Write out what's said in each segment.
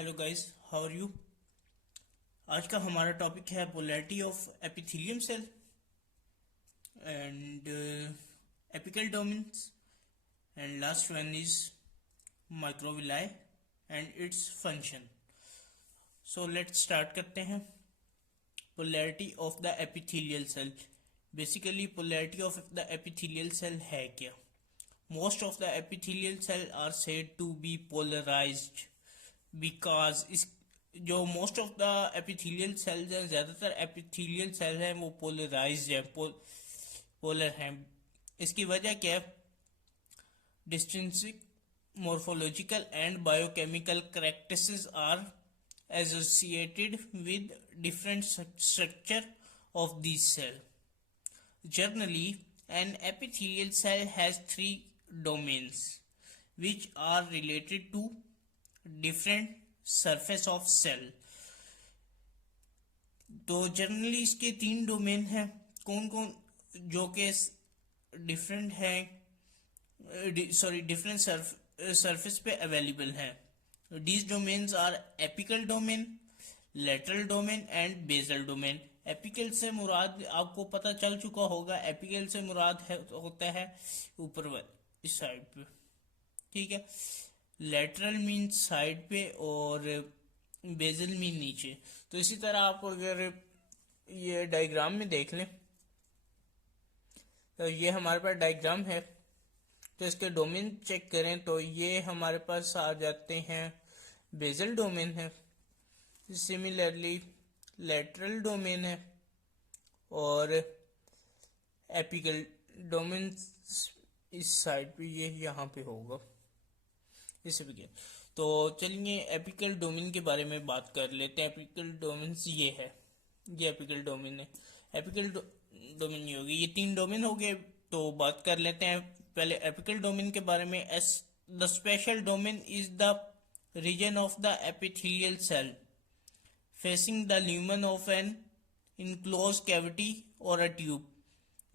Hello guys, how are you. आज का हमारा टॉपिक है polarity of epithelium cell and apical domains and last one is microvilli and its function. So let's start करते हैं। Polarity of the epithelial cell. Basically polarity of the epithelial cell है क्या? Most of the epithelial cell are said to be polarized because इस जो most of the epithelial cells हैं, ज़्यादातर epithelial cell हैं वो पोलराइज्ड है, पोलर हैं। इसकी वजह क्या है? डिस्ट्रिंसिक morphological and biochemical characteristics are associated with different structure of these cell. Generally, an epithelial cell has three domains which are related to different surface of cell. तो generally इसके तीन डोमेन हैं। कौन कौन? जो कि डिफरेंट है, डिफरेंट सरफेस पे अवेलेबल है। These domains are apical domain, lateral domain and basal domain. Apical से मुराद आपको पता चल चुका होगा, एपिकल से मुराद होता है ऊपर इस साइड पे, ठीक है। लेटरल मीन साइड पे और बेसल मीन नीचे। तो इसी तरह आप अगर ये डायग्राम में देख लें तो ये हमारे पास डायग्राम है। तो इसके डोमेन चेक करें तो ये हमारे पास आ जाते हैं, बेसल डोमेन है, सिमिलरली लेटरल डोमेन है और एपिकल डोमेन इस साइड पे, ये यहाँ पे होगा इसे भी। तो चलिए एपिकल डोमेन के बारे में बात कर लेते हैं। एपिकल डोमेन ये है, ये एपिकल डोमेन है। एपिकल डोमेन ये होगी, ये तीन डोमेन हो गए। तो बात कर लेते हैं पहले एपिकल डोमेन के बारे में। As the special domain is the region of the epithelial cell facing the lumen of an enclose cavity और अ ट्यूब।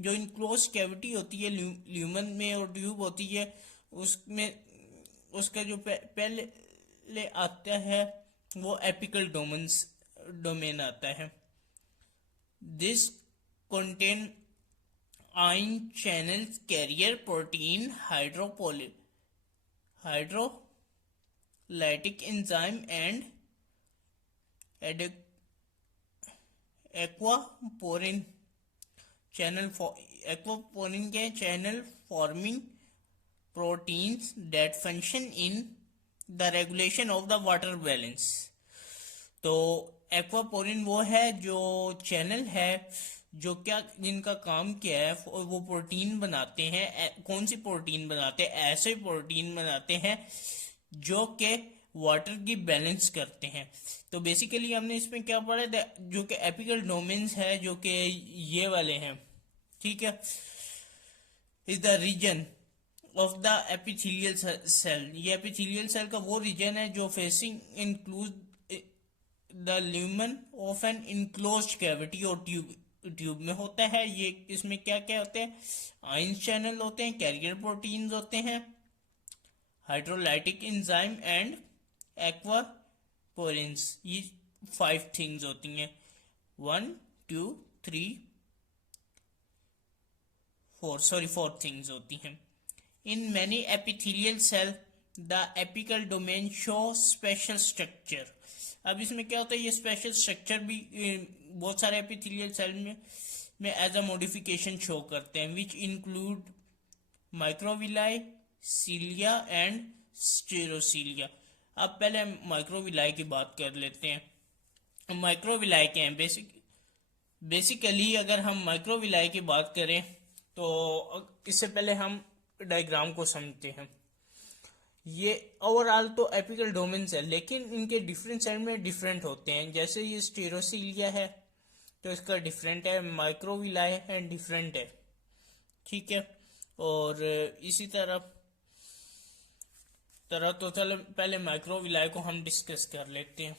जो इनक्लोज कैविटी होती है ल्यूमन में और ट्यूब होती है, उसमें उसका जो पहले आता है वो एपिकल डोमेन आता है। This contain ion channels carrier protein hydrolytic enzyme and aquaporin के channel forming proteins that function in the regulation of the water balance। तो एक्वापोरिन वो है जो चैनल है जो क्या जिनका काम क्या है, वो प्रोटीन बनाते हैं। कौन सी प्रोटीन बनाते हैं? ऐसे प्रोटीन बनाते हैं जो कि वाटर की बैलेंस करते हैं। तो बेसिकली हमने इसमें क्या पढ़ा था, जो कि एपिकल डोमेन्स है जो कि ये वाले हैं, ठीक है। Is the region of the epithelial cell. ये एपिथेलियल सेल का वो रीजन है जो facing include the lumen of an enclosed cavity और ट्यूब में होता है। ये इसमें क्या क्या होते हैं? आयन चैनल होते हैं, कैरियर प्रोटीन्स होते हैं, हाइड्रोलाइटिक एंजाइम एंड एक्वापोरिन्स। ये 5 थिंग्स होती हैं। 1 2 3 4 थिंग्स होती हैं। In many epithelial cell the apical domain show special structure. अब इसमें क्या होता है, ये स्पेशल स्ट्रक्चर भी बहुत सारे एपिथेलियल सेल में एज अ मॉडिफिकेशन शो करते हैं, which include microvilli, cilia and stereocilia. अब पहले हम माइक्रोविलाई की बात कर लेते हैं। माइक्रोविलाई क्या है? बेसिकली अगर हम माइक्रोविलाई की बात करें तो इससे पहले हम डायग्राम को समझते हैं। ये ओवरऑल तो एपिकल डोमेन्स है, लेकिन इनके डिफरेंट साइड में डिफरेंट होते हैं। जैसे ये स्टेरोसीलिया है तो इसका डिफरेंट है, माइक्रोविलाई है डिफरेंट है, ठीक है। और इसी तरह तो चलो पहले माइक्रोविलाई को हम डिस्कस कर लेते हैं।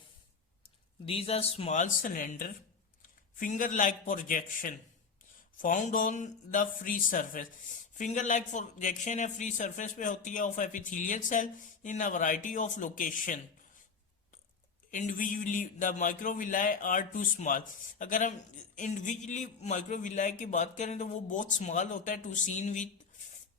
These are small cylinder finger like projection found on the free surface. Finger like projection है, फ्री सरफेस पे होती है of epithelial cell in a variety of location. Individually the microvilli are too small. अगर हम individually microvilli की बात करें तो वो बहुत स्मॉल होता है too seen with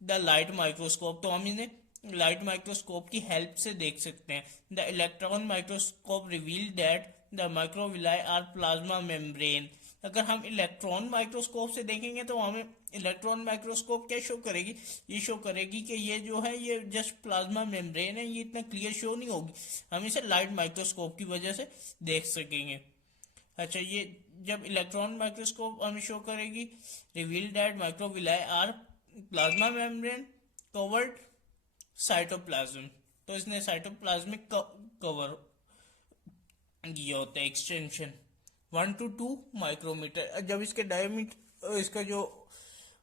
the light microscope, तो हम इन्हें लाइट माइक्रोस्कोप की हेल्प से देख सकते हैं। The electron microscope reveal that the microvilli are plasma membrane. अगर हम इलेक्ट्रॉन माइक्रोस्कोप से देखेंगे तो हमें इलेक्ट्रॉन माइक्रोस्कोप क्या शो करेगी, ये शो करेगी कि ये जो है ये जस्ट प्लाज्मा मेम्ब्रेन है, ये इतना क्लियर शो नहीं होगी, हम इसे लाइट माइक्रोस्कोप की वजह से देख सकेंगे। अच्छा, ये जब इलेक्ट्रॉन माइक्रोस्कोप हमें शो करेगी reveal that microvilli are plasma membrane covered cytoplasm, तो इसने साइटोप्लाज्मिक कवर किया होता है एक्सटेंशन 1 to 2 माइक्रोमीटर। जब इसके डायमीटर इसका जो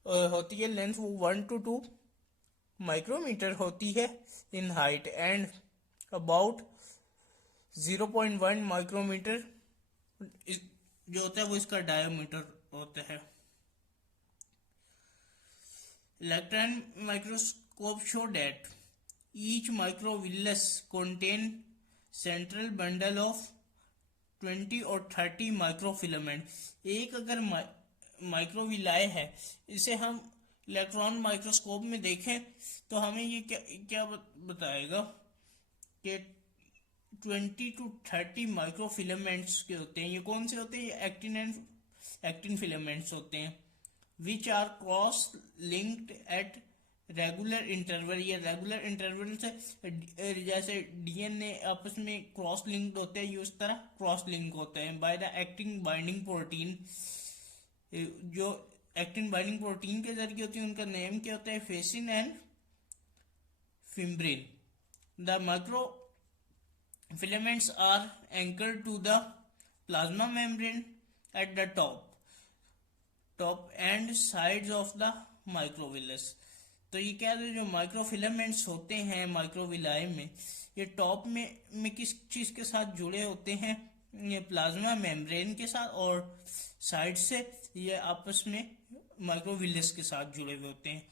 होती है लेंथ वो 1 to 2 माइक्रोमीटर होती है in height and about 0.1 micrometre जो होता है वो इसका डायमीटर होता है। Electron microscope show that each microvillus contain central bundle of 20 और 30 माइक्रोफिलामेंट। एक अगर माइक्रोविलाय है, इसे हम इलेक्ट्रॉन माइक्रोस्कोप में देखें तो हमें ये क्या बताएगा कि 20 to 30 माइक्रोफिलामेंट्स के होते हैं। ये कौन से होते हैं, ये एक्टिन फिलामेंट्स होते हैं which are cross linked at regular interval. ये रेगुलर इंटरवल से जैसे डीएनए आपस में क्रॉस लिंक्ड होते हैं, ये उस तरह क्रॉस लिंक होते हैं by the actin binding protein. जो एक्टिन बाइंडिंग प्रोटीन के जरिए होती है उनका नेम क्या होता है, fascin and fimbrin. The micro filaments are anchored to the plasma membrane at the top and sides of the microvillus। तो ये क्या है, जो माइक्रोफिलामेंट्स होते हैं माइक्रोविलाई में, ये टॉप में किस चीज के साथ जुड़े होते हैं, ये प्लाज्मा मेम्ब्रेन के साथ, और साइड से ये आपस में माइक्रोविलस के साथ जुड़े हुए होते हैं।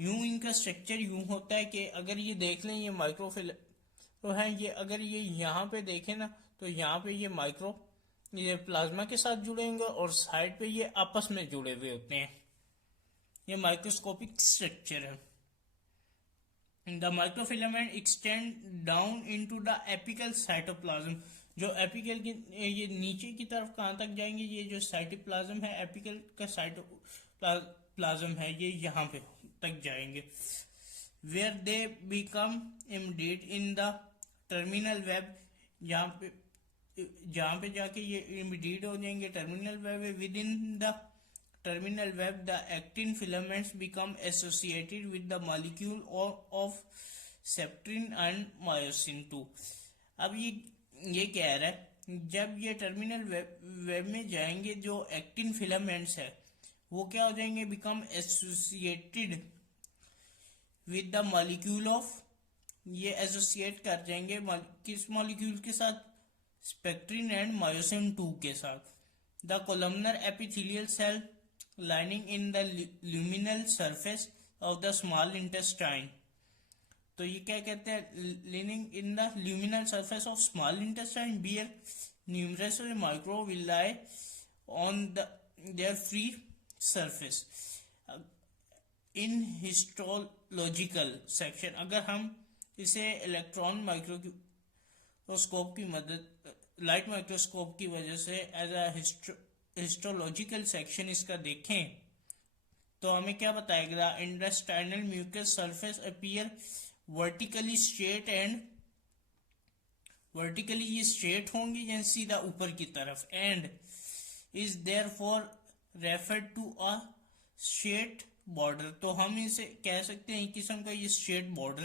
यूं इनका स्ट्रक्चर यूं होता है कि अगर ये देख लें ये माइक्रोफिल तो है, ये अगर ये यहाँ पे देखें ना तो यहाँ पे ये प्लाज्मा के साथ जुड़ेंगे और साइड पे ये आपस में जुड़े हुए होते हैं। ये माइक्रोस्कोपिक स्ट्रक्चर है। The microfilament extend down into the apical cytoplasm. जो एपिकल की ये नीचे की तरफ कहाँ तक जाएंगे, ये जो साइटोप्लाज्म है एपिकल का साइटोप्लाज्म है ये यहाँ पे तक जाएंगे। Where they become embedded in the terminal web, जहाँ पे जाके ये एम्बेडेड हो जाएंगे terminal web. Within the terminal web the actin filaments become associated with the molecule of spectrin and myosin 2। अब ये कह रहा है जब ये टर्मिनल वेब में जाएंगे जो एक्टिन फिलामेंट्स है वो क्या हो जाएंगे, become associated with the molecule of, ये एसोसिएट कर जाएंगे किस मॉलिक्यूल के साथ, स्पेक्ट्रिन एंड मायोसिन 2 के साथ। The columnar epithelial cell lining in the luminal surface of the small intestine. तो ये क्या कहते हैं, lining in the luminal surface of small intestine bear numerous microvilli on their free surface. In histological section, अगर हम इसे electron microscope की मदद, लाइट माइक्रोस्कोप की वजह से एज अ हिस्टोलॉजिकल सेक्शन इसका देखें तो हमें क्या बताएगा, intestinal mucus surface appear vertically straight and vertically ये स्ट्रेट होंगी या सीधा ऊपर की तरफ, and is therefore referred to a straight border. तो हम इसे कह सकते हैं किस्म का ये स्ट्रेट बॉर्डर